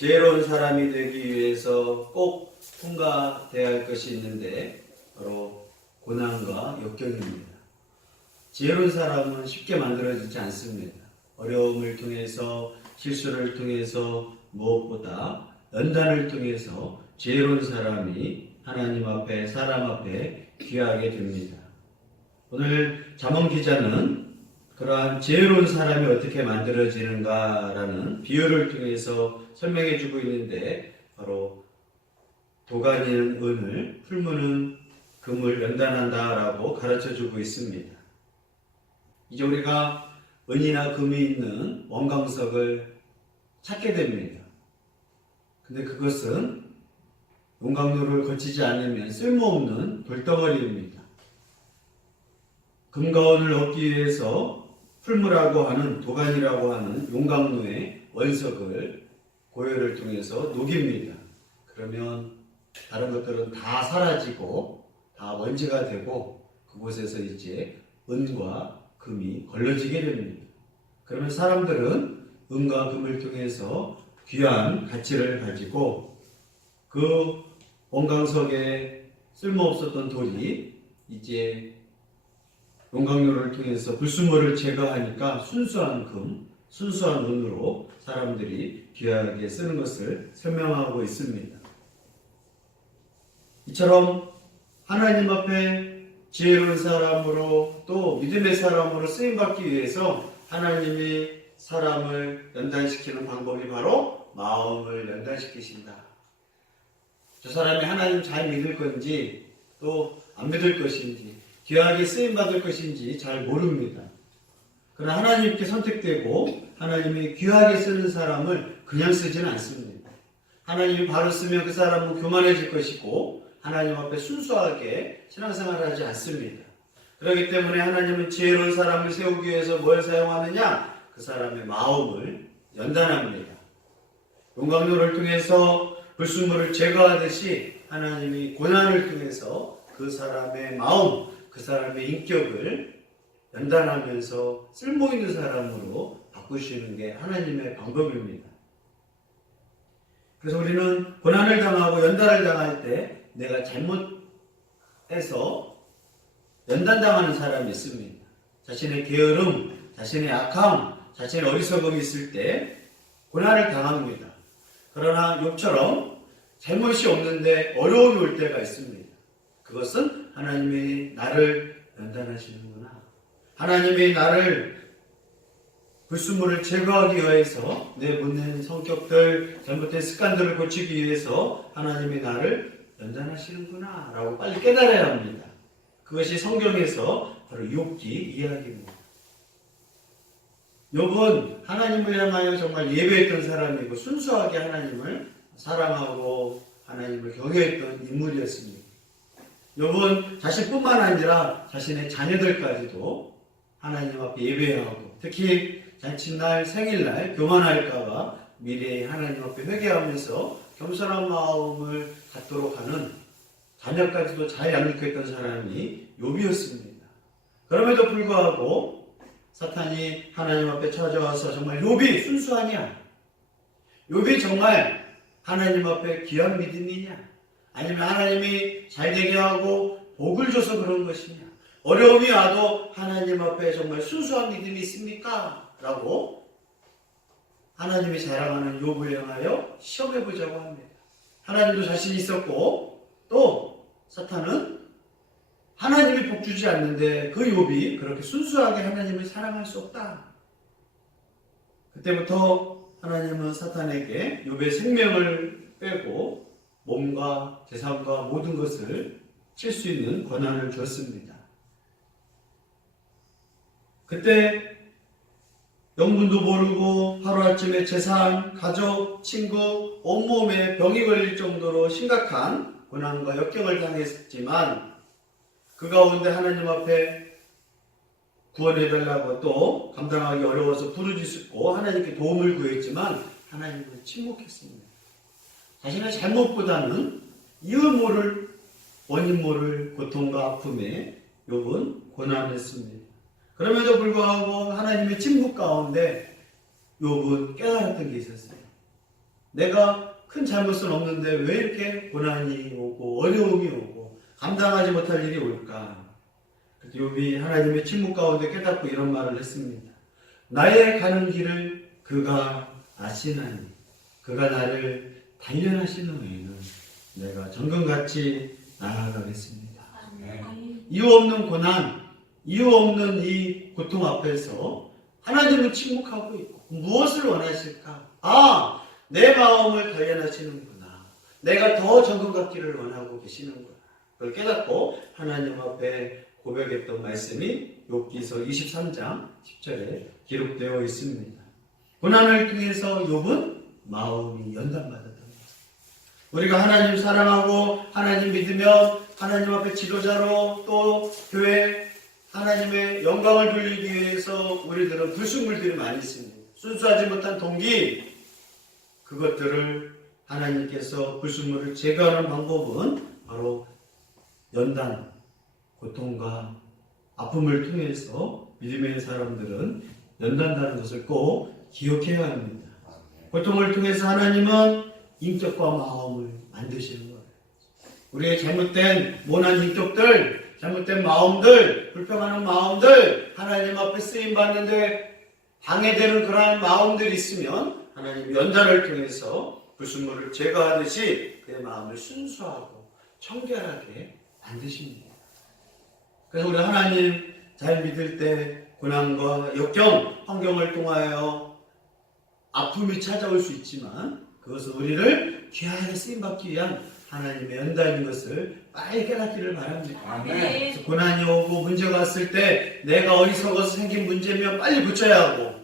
지혜로운 사람이 되기 위해서 꼭 통과해야 할 것이 있는데 바로 고난과 역경입니다. 지혜로운 사람은 쉽게 만들어지지 않습니다. 어려움을 통해서, 실수를 통해서, 무엇보다 연단을 통해서 지혜로운 사람이 하나님 앞에, 사람 앞에 귀하게 됩니다. 오늘 잠언 기자는 그러한 지혜로운 사람이 어떻게 만들어지는가라는 비유를 통해서 설명해 주고 있는데, 바로 도가니는 은을, 풀무는 금을 연단한다라고 가르쳐 주고 있습니다. 이제 우리가 은이나 금이 있는 원광석을 찾게 됩니다. 근데 그것은 용광로를 거치지 않으면 쓸모없는 돌덩어리입니다. 금과 은을 얻기 위해서 풀무라고 하는, 도가니라고 하는 용광로의 원석을 고열을 통해서 녹입니다. 그러면 다른 것들은 다 사라지고 다 먼지가 되고 그곳에서 이제 은과 금이 걸러지게 됩니다. 그러면 사람들은 은과 금을 통해서 귀한 가치를 가지고 그 원광석에 쓸모없었던 돌이 이제 용광로를 통해서 불순물을 제거하니까 순수한 금, 순수한 은으로 사람들이 귀하게 쓰는 것을 설명하고 있습니다. 이처럼 하나님 앞에 지혜로운 사람으로 또 믿음의 사람으로 쓰임받기 위해서 하나님이 사람을 연단시키는 방법이 바로 마음을 연단시키신다. 저 사람이 하나님 잘 믿을 건지 또 안 믿을 것인지 귀하게 쓰임받을 것인지 잘 모릅니다. 그러나 하나님께 선택되고 하나님이 귀하게 쓰는 사람을 그냥 쓰지는 않습니다. 하나님이 바로 쓰면 그 사람은 교만해질 것이고 하나님 앞에 순수하게 신앙생활을 하지 않습니다. 그렇기 때문에 하나님은 지혜로운 사람을 세우기 위해서 뭘 사용하느냐? 그 사람의 마음을 연단합니다. 용광로를 통해서 불순물을 제거하듯이 하나님이 고난을 통해서 그 사람의 마음, 그 사람의 인격을 연단하면서 쓸모있는 사람으로 바꾸시는 게 하나님의 방법입니다. 그래서 우리는 고난을 당하고 연단을 당할 때 내가 잘못해서 연단당하는 사람이 있습니다. 자신의 게으름, 자신의 악함, 자신의 어리석음이 있을 때 고난을 당합니다. 그러나 욥처럼 잘못이 없는데 어려움이 올 때가 있습니다. 그것은 하나님이 나를 연단하시는구나. 하나님이 나를 불순물을 제거하기 위해서 내 못된 성격들, 잘못된 습관들을 고치기 위해서 하나님이 나를 연단하시는구나 라고 빨리 깨달아야 합니다. 그것이 성경에서 바로 욥기 이야기입니다. 욥은 하나님을 향하여 정말 예배했던 사람이고 순수하게 하나님을 사랑하고 하나님을 경외했던 인물이었습니다. 욥은 자신뿐만 아니라 자신의 자녀들까지도 하나님 앞에 예배하고 특히 잔칫날, 생일날 교만할까봐 미래에 하나님 앞에 회개하면서 겸손한 마음을 갖도록 하는 자녀까지도 잘 양육했던 사람이 욥이었습니다. 그럼에도 불구하고 사탄이 하나님 앞에 찾아와서 정말 욥이 순수하냐? 욥이 정말 하나님 앞에 귀한 믿음이냐? 아니면 하나님이 잘되게 하고 복을 줘서 그런 것이냐? 어려움이 와도 하나님 앞에 정말 순수한 믿음이 있습니까? 라고 하나님이 자랑하는 욥을 향하여 시험해보자고 합니다. 하나님도 자신이 있었고 또 사탄은 하나님이 복 주지 않는데 그 욥이 그렇게 순수하게 하나님을 사랑할 수 없다. 그때부터 하나님은 사탄에게 욥의 생명을 빼고 몸과 재산과 모든 것을 칠 수 있는 권한을 주었습니다. 그때 영문도 모르고 하루아침에 재산, 가족, 친구, 온몸에 병이 걸릴 정도로 심각한 고난과 역경을 당했지만 그 가운데 하나님 앞에 구원해달라고 또 감당하기 어려워서 부르짖고 하나님께 도움을 구했지만 하나님은 침묵했습니다. 자신의 잘못보다는 이유 모를, 원인 모를 고통과 아픔에 욥은 고난했습니다. 그럼에도 불구하고 하나님의 침묵 가운데 욥은 깨달았던 게 있었어요. 내가 큰 잘못은 없는데 왜 이렇게 고난이 오고 어려움이 오고 감당하지 못할 일이 올까? 욥이 하나님의 침묵 가운데 깨닫고 이런 말을 했습니다. 나의 가는 길을 그가 아시나니 그가 나를 단련하시는 후에는 내가 정금같이 나아가겠습니다. 이유 없는 고난, 이유 없는 이 고통 앞에서 하나님은 침묵하고 있고 무엇을 원하실까? 아, 내 마음을 단련하시는구나. 내가 더 정금 같기를 원하고 계시는구나. 그걸 깨닫고 하나님 앞에 고백했던 말씀이 욥기서 23장 10절에 기록되어 있습니다. 고난을 통해서 욥은 마음이 연단받았던 것입니다. 우리가 하나님 사랑하고 하나님 믿으며 하나님 앞에 지도자로 또 교회 하나님의 영광을 돌리기 위해서 우리들은 불순물들이 많이 있습니다. 순수하지 못한 동기, 그것들을 하나님께서 불순물을 제거하는 방법은 바로 연단, 고통과 아픔을 통해서 믿음의 사람들은 연단다는 것을 꼭 기억해야 합니다. 고통을 통해서 하나님은 인격과 마음을 만드시는 거예요. 우리의 잘못된 모난 인격들, 잘못된 마음들, 불평하는 마음들, 하나님 앞에 쓰임받는데 방해되는 그러한 마음들이 있으면 하나님 연단을 통해서 불순물을 제거하듯이 그의 마음을 순수하고 청결하게 만드십니다. 그래서 우리 하나님 잘 믿을 때 고난과 역경, 환경을 통하여 아픔이 찾아올 수 있지만 그것은 우리를 귀하게 쓰임받기 위한 하나님의 연단인 것을 빨리 깨닫기를 바랍니다. 그래서 고난이 오고 문제가 왔을 때 내가 어리석어서 생긴 문제면 빨리 고쳐야 하고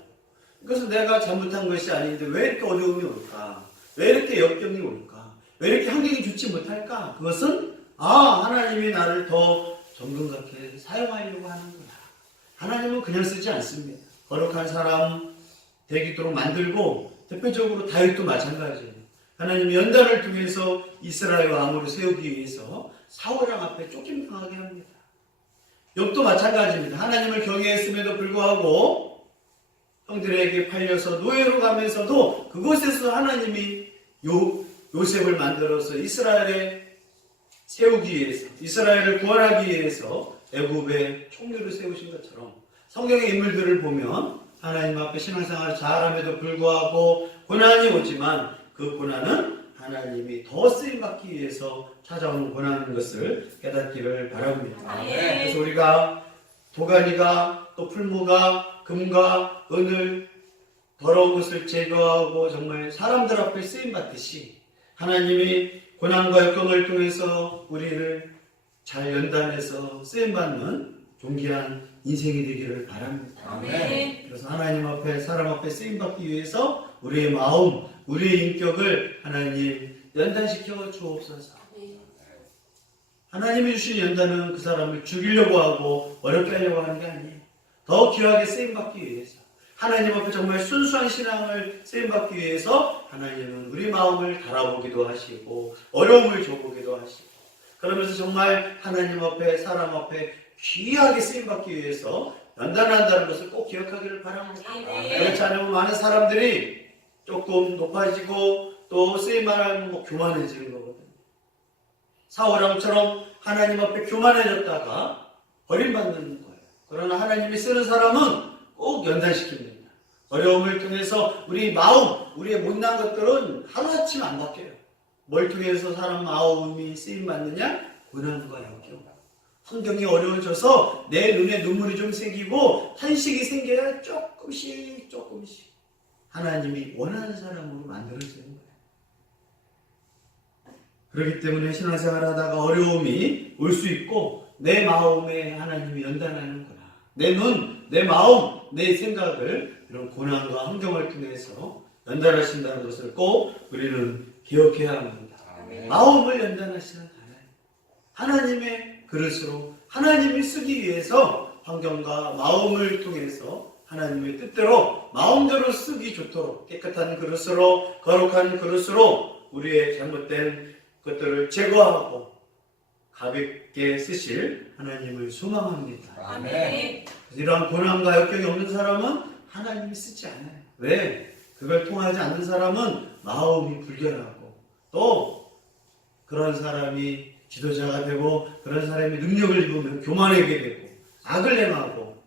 그것은 내가 잘못한 것이 아닌데 왜 이렇게 어려움이 올까? 왜 이렇게 역경이 올까? 왜 이렇게 환경이 좋지 못할까? 그것은 하나님이 나를 더 정금같게 사용하려고 하는구나. 하나님은 그냥 쓰지 않습니다. 거룩한 사람 되도록 만들고 대표적으로 다윗도 마찬가지예요. 하나님이 연단을 통해서 이스라엘 왕으로 세우기 위해서 사울왕 앞에 쫓김당하게 합니다. 욥도 마찬가지입니다. 하나님을 경외했음에도 불구하고 형들에게 팔려서 노예로 가면서도 그곳에서 하나님이 요셉을 만들어서 이스라엘에 세우기 위해서 이스라엘을 구원하기 위해서 애굽의 총리를 세우신 것처럼 성경의 인물들을 보면 하나님 앞에 신앙생활을 잘함에도 불구하고 고난이 오지만 그 고난은 하나님이 더 쓰임받기 위해서 찾아오는 고난인 것을 깨닫기를 바랍니다. 그래서 우리가 도가니가 또 풀무가 금과 은을 더러운 것을 제거하고 정말 사람들 앞에 쓰임받듯이 하나님이 고난과 역경을 통해서 우리를 잘 연단해서 쓰임받는 존귀한 인생이 되기를 바랍니다. 그래서 하나님 앞에 사람 앞에 쓰임받기 위해서 우리의 마음, 우리의 인격을 하나님 연단시켜 주옵소서. 하나님이 주신 연단은 그 사람을 죽이려고 하고 어렵게 하려고 하는 게 아니에요. 더 귀하게 쓰임받기 위해서 하나님 앞에 정말 순수한 신앙을 쓰임받기 위해서 하나님은 우리 마음을 달아보기도 하시고 어려움을 줘보기도 하시고 그러면서 정말 하나님 앞에 사람 앞에 귀하게 쓰임받기 위해서 연단한다는 것을 꼭 기억하기를 바랍니다. 그렇지 않으면 많은 사람들이 조금 높아지고 또 쓰임만 하면 교만해지는 거거든요. 사울왕처럼 하나님 앞에 교만해졌다가 버림받는 거예요. 그러나 하나님이 쓰는 사람은 꼭 연단시킵니다. 어려움을 통해서 우리 마음, 우리의 못난 것들은 하루아침 안 바뀌어요. 뭘 통해서 사람 마음이 쓰임받느냐? 고난과 역경. 환경이 어려워져서 내 눈에 눈물이 좀 생기고 탄식이 생겨야 조금씩 하나님이 원하는 사람으로 만들어지는 거예요. 그렇기 때문에 신앙생활 하다가 어려움이 올 수 있고 내 마음에 하나님이 연단하는구나. 내 눈, 내 마음, 내 생각을 이런 고난과 환경을 통해서 연단하신다는 것을 꼭 우리는 기억해야 합니다. 마음을 연단하시는 하나님의 그릇으로 하나님이 쓰기 위해서 환경과 마음을 통해서 하나님의 뜻대로 마음대로 쓰기 좋도록 깨끗한 그릇으로 거룩한 그릇으로 우리의 잘못된 것들을 제거하고 가볍게 쓰실 하나님을 소망합니다. 아멘. 이러한 고난과 역경이 없는 사람은 하나님이 쓰지 않아요. 왜? 그걸 통하지 않는 사람은 마음이 불결하고 또 그런 사람이 지도자가 되고 그런 사람이 능력을 입으면 교만하게 되고 악을 행하고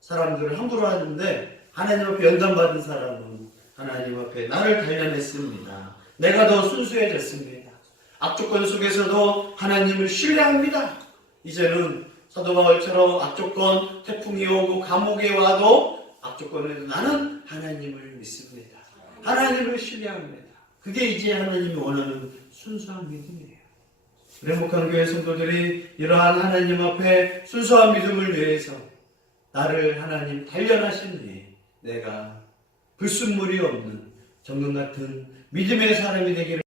사람들을 함부로 하는데 하나님 앞에 연단받은 사람은 하나님 앞에 나를 단련했습니다. 내가 더 순수해졌습니다. 악조건 속에서도 하나님을 신뢰합니다. 이제는 사도 바울처럼 악조건, 태풍이 오고 감옥에 와도 악조건에도 나는 하나님을 믿습니다. 하나님을 신뢰합니다. 그게 이제 하나님이 원하는 순수한 믿음이에요. 행복한 교회 성도들이 이러한 하나님 앞에 순수한 믿음을 위해서 나를 하나님 단련하시니 내가 불순물이 없는 정금 같은 믿음의 사람이 되기를